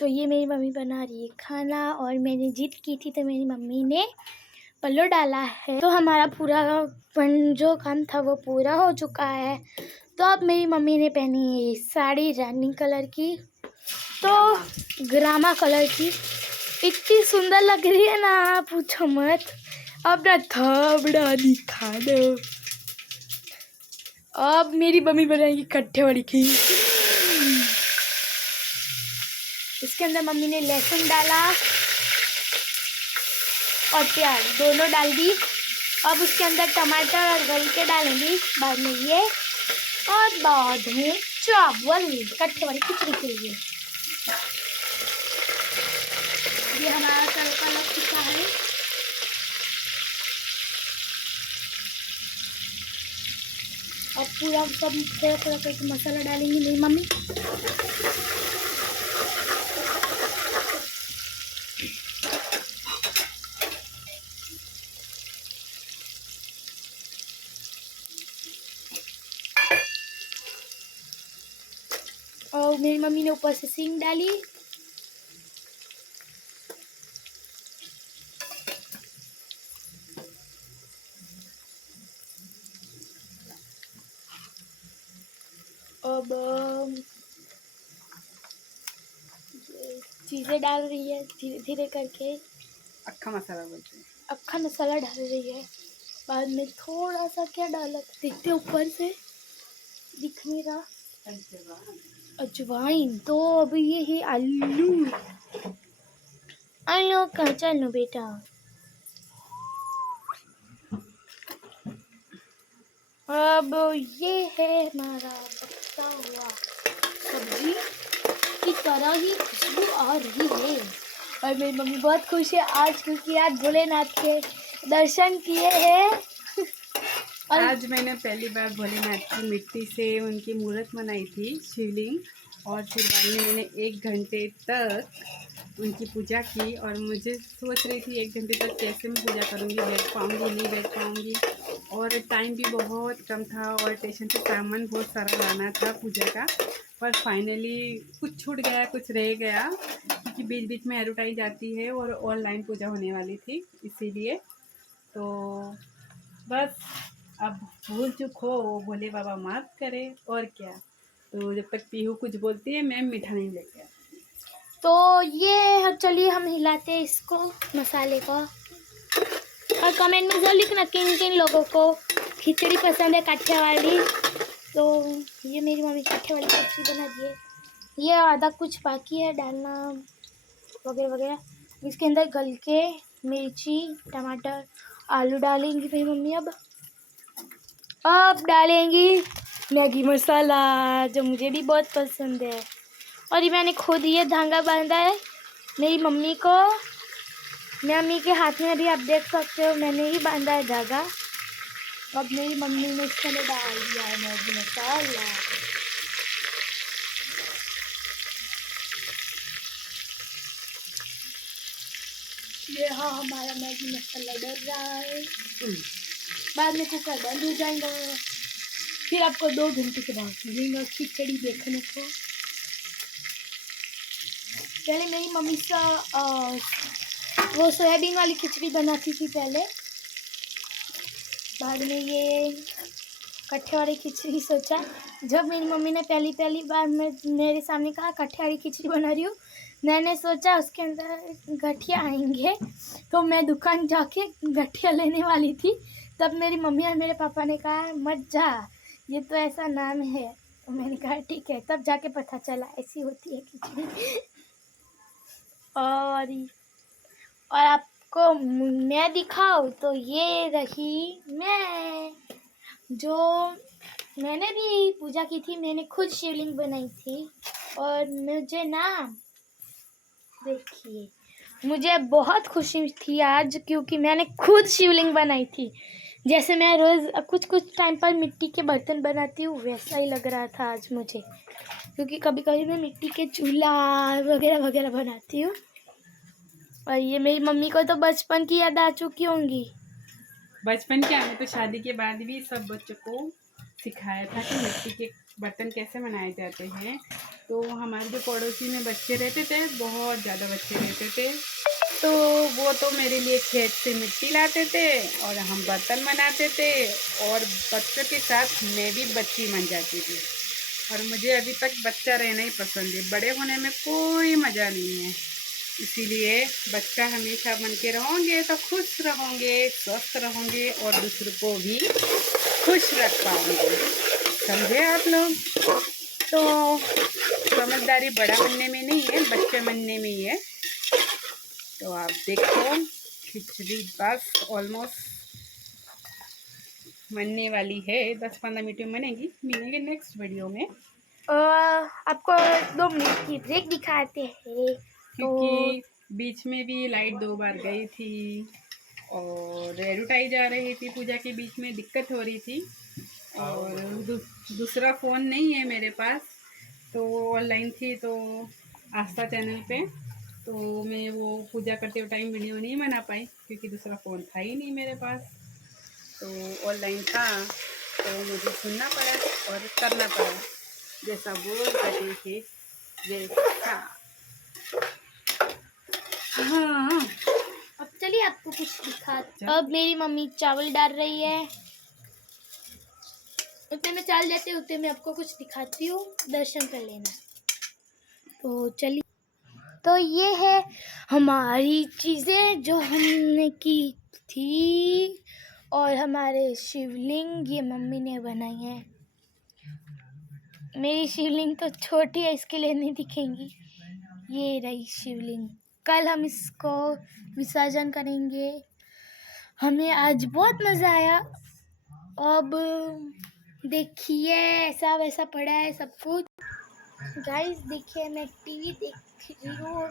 तो ये मेरी मम्मी बना रही है खाना और मैंने जिद की थी तो मेरी मम्मी ने पल्लू डाला है। तो हमारा पूरा जो काम था वो पूरा हो चुका है। तो अब मेरी मम्मी ने पहनी है साड़ी रानी कलर की, तो ग्रामा कलर की, इतनी सुंदर लग रही है ना पूछो मत। अब ना थोड़ा दिखा दो। अब मेरी मम्मी बनाएगी कट्ठे वाली खीर। इसके अंदर मम्मी ने लहसुन डाला और प्याज दोनों डाल दी। अब उसके अंदर टमाटर और गल के डालेंगी बाद में ये, और बाद में चावल कट्ठे वाली खिचड़ी के लिए। ये हमारा तड़का लग चुका है। अब पूरा सब थोड़ा थोड़ा करके मसाला डालेंगी मेरी मम्मी। और मेरी मम्मी ने ऊपर से सींग डाली। अब चीज़ें डाल रही है धीरे धीरे करके। अक्खा मसाला बोलते हैं। अक्खा मसाला डाल रही है। बाद में थोड़ा सा क्या डाला देखते ऊपर से दिख नहीं रहा, अजवाइन। तो अब ये है आलू। आलू का चलो बेटा। अब ये है हमारा पकता हुआ सब्जी की तरह ही खुशबू आ रही है। और मेरी मम्मी बहुत खुश है आज क्योंकि आज भोलेनाथ के दर्शन किए हैं। और आज मैंने पहली बार भोलेनाथ की मिट्टी से उनकी मूर्त बनाई थी, शिवलिंग। और फिर बाद में मैंने 1 घंटे तक उनकी पूजा की। और मुझे सोच रही थी 1 घंटे तक कैसे मैं पूजा करूँगी, बैठ पाऊँगी नहीं बैठ पाऊँगी। और टाइम भी बहुत कम था और स्टेशन से सामान बहुत सारा लाना था पूजा का। पर फाइनली कुछ छूट गया, कुछ रह गया, क्योंकि बीच बीच में एडवर्टाइज आती है और ऑनलाइन पूजा होने वाली थी, इसीलिए। तो बस अब भूल चूक हो वो भोले बाबा माफ़ करे, और क्या। तो जब तक पीहू कुछ बोलती है मैं मीठा नहीं लेके आती। तो ये चलिए हम हिलाते हैं इसको मसाले को। और कमेंट में ज़रूर लिखना किन किन लोगों को खिचड़ी पसंद है कट्ठे वाली। तो ये मेरी मम्मी कट्ठे वाली खिचड़ी बना दी है। ये आधा कुछ बाकी है डालना वगैरह वगैरह। इसके अंदर गल के मिर्ची टमाटर आलू डालेंगी मेरी मम्मी। अब डालेंगी मैगी मसाला जो मुझे भी बहुत पसंद है। और ये मैंने खुद ये धागा बांधा है मेरी मम्मी को। मम्मी के हाथ में भी आप देख सकते हो मैंने ही बांधा है धागा। अब मेरी मम्मी ने इसके अंदर डाल दिया है मैगी मसाला। ये हाँ हमारा मैगी मसाला डल रहा है। बाद में कुकर बंद हो जाएगा, फिर आपको 2 घंटे के बाद मिलेगा खिचड़ी देखने को। पहले मेरी मम्मी सा वो सोयाबीन वाली खिचड़ी बनाती थी पहले। बाद में ये कट्ठे वाली खिचड़ी सोचा। जब मेरी मम्मी ने पहली बार मेरे सामने कहा कट्ठे वाली खिचड़ी बना रही हूँ, मैंने सोचा उसके अंदर गठिया आएंगे। तो मैं दुकान जाके गठिया लेने वाली थी, तब मेरी मम्मी और मेरे पापा ने कहा मत जा, ये तो ऐसा नाम है। तो मैंने कहा ठीक है, तब जाके पता चला ऐसी होती है खिचड़ी। और आपको मैं दिखाऊँ तो ये रही मैं, जो मैंने भी पूजा की थी। मैंने खुद शिवलिंग बनाई थी। और मुझे ना देखिए मुझे बहुत खुशी थी आज क्योंकि मैंने खुद शिवलिंग बनाई थी। जैसे मैं रोज़ कुछ टाइम पर मिट्टी के बर्तन बनाती हूँ वैसा ही लग रहा था आज मुझे, क्योंकि कभी कभी मैं मिट्टी के चूल्हा वगैरह वगैरह बनाती हूँ। और ये मेरी मम्मी को तो बचपन की याद आ चुकी होंगी। बचपन क्या, हमें तो शादी के बाद भी सब बच्चों को सिखाया था कि मिट्टी के बर्तन कैसे मनाए जाते हैं। तो हमारे जो पड़ोसी में बच्चे रहते थे, बहुत ज़्यादा बच्चे रहते थे, तो वो तो मेरे लिए खेत से मिट्टी लाते थे और हम बर्तन बनाते थे, और बच्चों के साथ मैं भी बच्ची बन जाती थी। और मुझे अभी तक बच्चा रहना ही पसंद है, बड़े होने में कोई मज़ा नहीं है। इसीलिए बच्चा हमेशा बन के रहोगे तो खुश रहोगे, स्वस्थ रहोगे और दूसरों को भी खुश रख पाओगे। समझे आप लोग? तो समझदारी बड़ा बनने में नहीं है, बच्चे बनने में ही है। तो आप देखो, खिचड़ी बस ऑलमोस्ट बनने वाली है, 10-15 मिनट में बनेगी। मिलेंगे नेक्स्ट वीडियो में। आपको 2 मिनट की ब्रेक दिखाते हैं। क्योंकि बीच में भी लाइट 2 बार गई थी और एडवर्टाइज जा रही थी, पूजा के बीच में दिक्कत हो रही थी। और दूसरा फ़ोन नहीं है मेरे पास, तो ऑनलाइन थी तो आस्था चैनल पे, तो मैं वो पूजा करते हुए टाइम वीडियो नहीं बना पाई क्योंकि दूसरा फ़ोन था ही नहीं मेरे पास। तो ऑनलाइन था तो मुझे सुनना पड़ा और करना पड़ा, जैसा बोल रहे थे वैसा। हाँ, अब चलिए आपको कुछ दिखाते। अब मेरी मम्मी चावल डाल रही है, उतने में चाल जाते उतने में आपको कुछ दिखाती हूँ, दर्शन कर लेना। तो चलिए, तो ये है हमारी चीज़ें जो हमने की थी, और हमारे शिवलिंग ये मम्मी ने बनाई है। मेरी शिवलिंग तो छोटी है, इसके लिए नहीं दिखेंगी। ये रही शिवलिंग, कल हम इसको विसर्जन करेंगे। हमें आज बहुत मज़ा आया। अब देखिए ऐसा वैसा पड़ा है सब कुछ। गाइस देखिए, मैं टीवी देख रही हूँ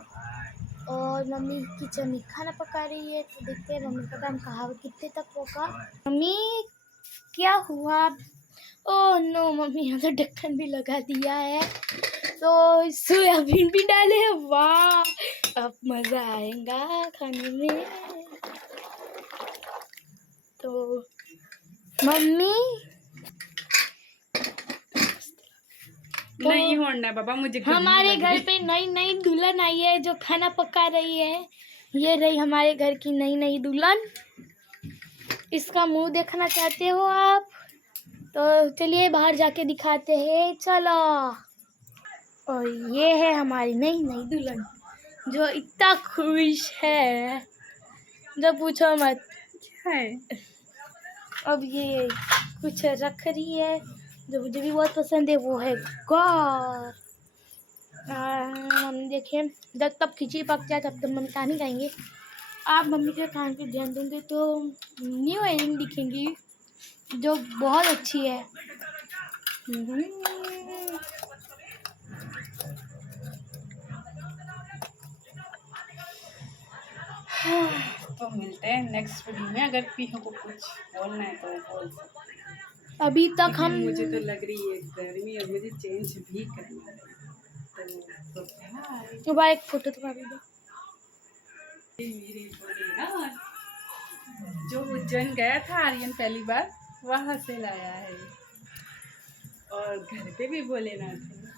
और मम्मी किचन में खाना पका रही है। तो देखते हैं मम्मी का काम कहाँ कितने तक होगा। मम्मी क्या हुआ? ओह नो, मम्मी यहाँ तो ढक्कन भी लगा दिया है, तो सोयाबीन भी डाले हैं। वाह, अब मज़ा आएगा खाने में। तो मम्मी नहीं होना बाबा, मुझे हमारे घर पे नई नई दुल्हन आई है जो खाना पका रही है। ये रही हमारे घर की नई नई दुल्हन। इसका मुंह देखना चाहते हो आप? तो चलिए बाहर जाके दिखाते हैं, चलो। और ये है हमारी नई नई दुल्हन जो इतना खुश है, जो पूछो मत। है। अब ये कुछ रख रही है जो मुझे भी बहुत पसंद है, वो है गौर। हम देखिए, जब तक खिचड़ी पक जाए तब तक मम्मी कहानी गाएंगे। आप मम्मी के कान पे ध्यान देंगे तो न्यू एयरिंग दिखेंगी जो बहुत अच्छी है। तो मिलते हैं नेक्स्ट वीडियो में। अगर पीहू को कुछ बोलना है तो बोल सकते। अभी तक हम मुझे तो लग रही है गर्मी और मुझे चेंज भी करना है। तो भाई एक फोटो तो दो। मेरे बोलेगा, जो उज्जैन गया था आर्यन पहली बार, वहाँ से लाया है। और घर पे भी भोलेनाथ है।